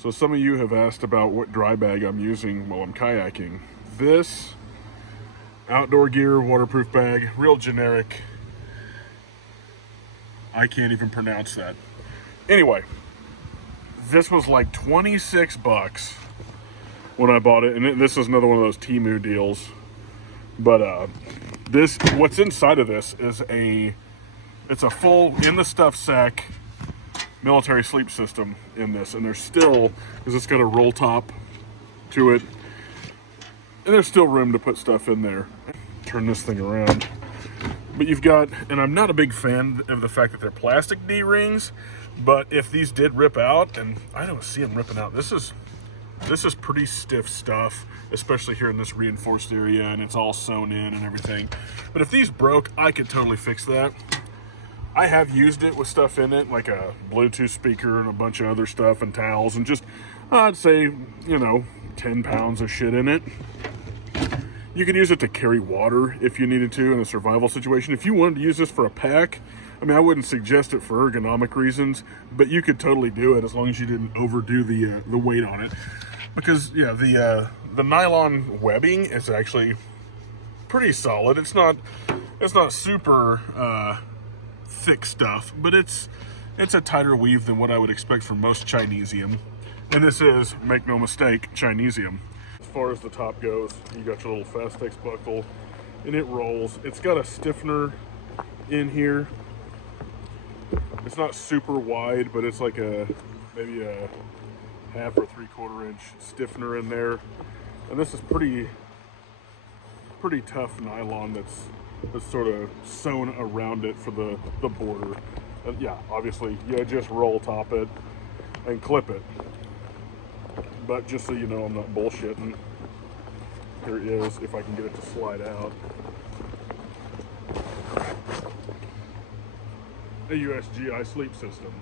So some of you have asked about what dry bag I'm using while I'm kayaking. This outdoor gear waterproof bag, real generic. I can't even pronounce that. Anyway, this was like 26 bucks when I bought it, and this is another one of those Temu deals. But what's inside of this is it's a full in the stuff sack military sleep system in this, and there's still, because it's got a roll top to it, and there's still room to put stuff in there. Turn this thing around. But you've got, and I'm not a big fan of the fact that they're plastic D-rings, but if these did rip out, and I don't see them ripping out, this is pretty stiff stuff, especially here in this reinforced area, and it's all sewn in and everything. But if these broke, I could totally fix that. I have used it with stuff in it, like a Bluetooth speaker and a bunch of other stuff and towels, and just, I'd say, 10 pounds of shit in it. You could use it to carry water if you needed to in a survival situation. If you wanted to use this for a pack, I mean, I wouldn't suggest it for ergonomic reasons, but you could totally do it as long as you didn't overdo the weight on it. Because, yeah, the nylon webbing is actually pretty solid. It's not super thick stuff, but it's a tighter weave than what I would expect from most Chinesium. And this is, make no mistake, Chinesium. As far as the top goes, you got your little Fastex buckle, and it rolls. It's got a stiffener in here. It's not super wide, but it's like maybe a half or 3/4 inch stiffener in there. And this is pretty tough nylon that's sort of sewn around it for the border. And yeah, obviously you just roll top it and clip it. But just so you know, I'm not bullshitting. Here it is, if I can get it to slide out. A USGI sleep system.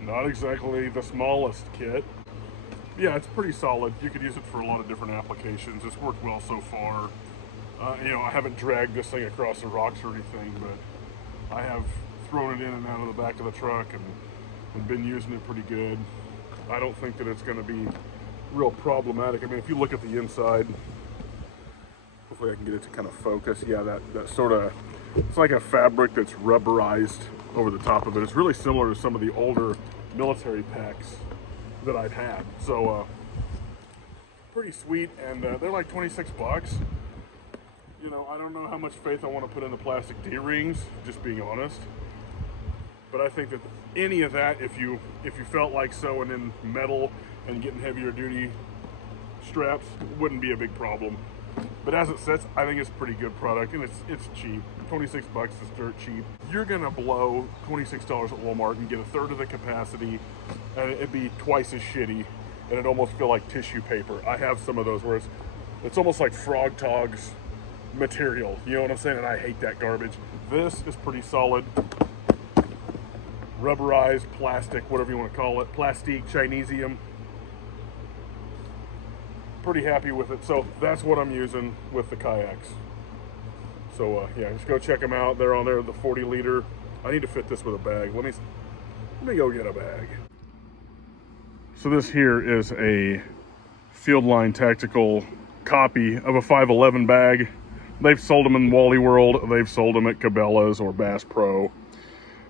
Not exactly the smallest kit. Yeah, it's pretty solid. You could use it for a lot of different applications. It's worked well so far. I haven't dragged this thing across the rocks or anything, but I have thrown it in and out of the back of the truck and been using it pretty good. I don't think that it's going to be real problematic. I mean, if you look at the inside, hopefully I can get it to kind of focus. Yeah, that sort of, it's like a fabric that's rubberized over the top of it. It's really similar to some of the older military packs that I've had. So, pretty sweet, and they're like 26 bucks. I don't know how much faith I want to put in the plastic D-rings, just being honest. But I think that any of that, if you felt like sewing in metal and getting heavier duty straps, wouldn't be a big problem. But as it sits, I think it's a pretty good product, and it's cheap. 26 bucks is dirt cheap. You're gonna blow $26 at Walmart and get a third of the capacity, and it'd be twice as shitty, and it'd almost feel like tissue paper. I have some of those where it's almost like Frog Togs material, you know what I'm saying? And I hate that garbage. This is pretty solid. Rubberized, plastic, whatever you want to call it. Plastique, Chinesium. Pretty happy with it. So that's what I'm using with the kayaks. So yeah, just go check them out. They're on there, the 40 liter. I need to fit this with a bag. Let me go get a bag. So this here is a Fieldline Tactical copy of a 511 bag. They've sold them in Wally World. They've sold them at Cabela's or Bass Pro.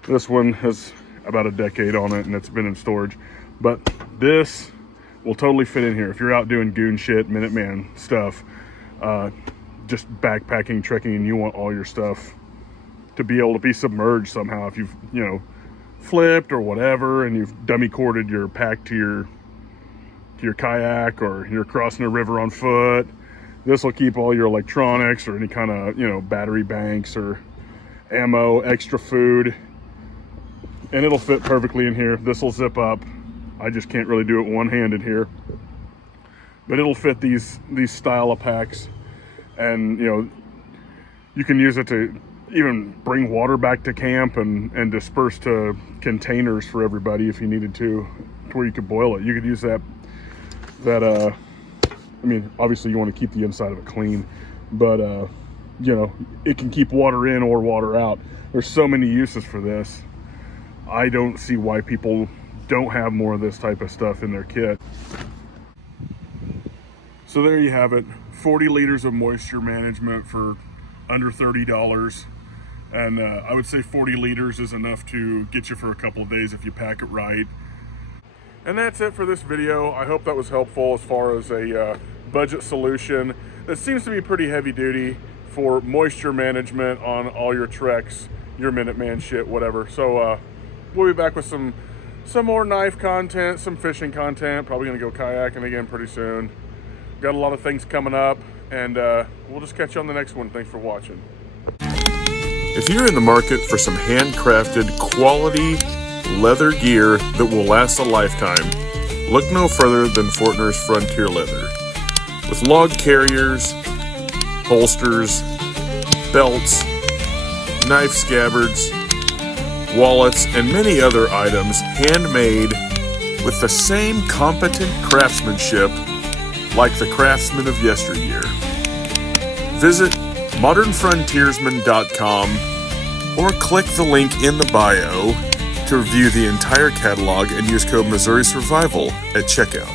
This one has about a decade on it, and it's been in storage. But this will totally fit in here. If you're out doing goon shit, Minuteman stuff, just backpacking, trekking, and you want all your stuff to be able to be submerged somehow. If you've, flipped or whatever, and you've dummy corded your pack to your kayak, or you're crossing a river on foot, this will keep all your electronics or any kind of, battery banks or ammo, extra food, and it'll fit perfectly in here. This will zip up. I just can't really do it one-handed here, but it'll fit these style of packs. And you can use it to even bring water back to camp and disperse to containers for everybody if you needed to where you could boil it. You could use that I mean, obviously you want to keep the inside of it clean, but it can keep water in or water out. There's so many uses for this. I don't see why people don't have more of this type of stuff in their kit. So there you have it, 40 liters of moisture management for under $30. And I would say 40 liters is enough to get you for a couple of days if you pack it right. And that's it for this video. I hope that was helpful as far as a budget solution that seems to be pretty heavy duty for moisture management on all your treks, your Minuteman shit, whatever. So we'll be back with some more knife content, some fishing content. Probably gonna go kayaking again pretty soon. Got a lot of things coming up, and we'll just catch you on the next one. Thanks for watching. If you're in the market for some handcrafted, quality leather gear that will last a lifetime, look no further than Fortner's Frontier Leather. With log carriers, holsters, belts, knife scabbards, wallets, and many other items handmade with the same competent craftsmanship like the craftsmen of yesteryear. Visit modernfrontiersman.com or click the link in the bio to view the entire catalog and use code Missouri Survival at checkout.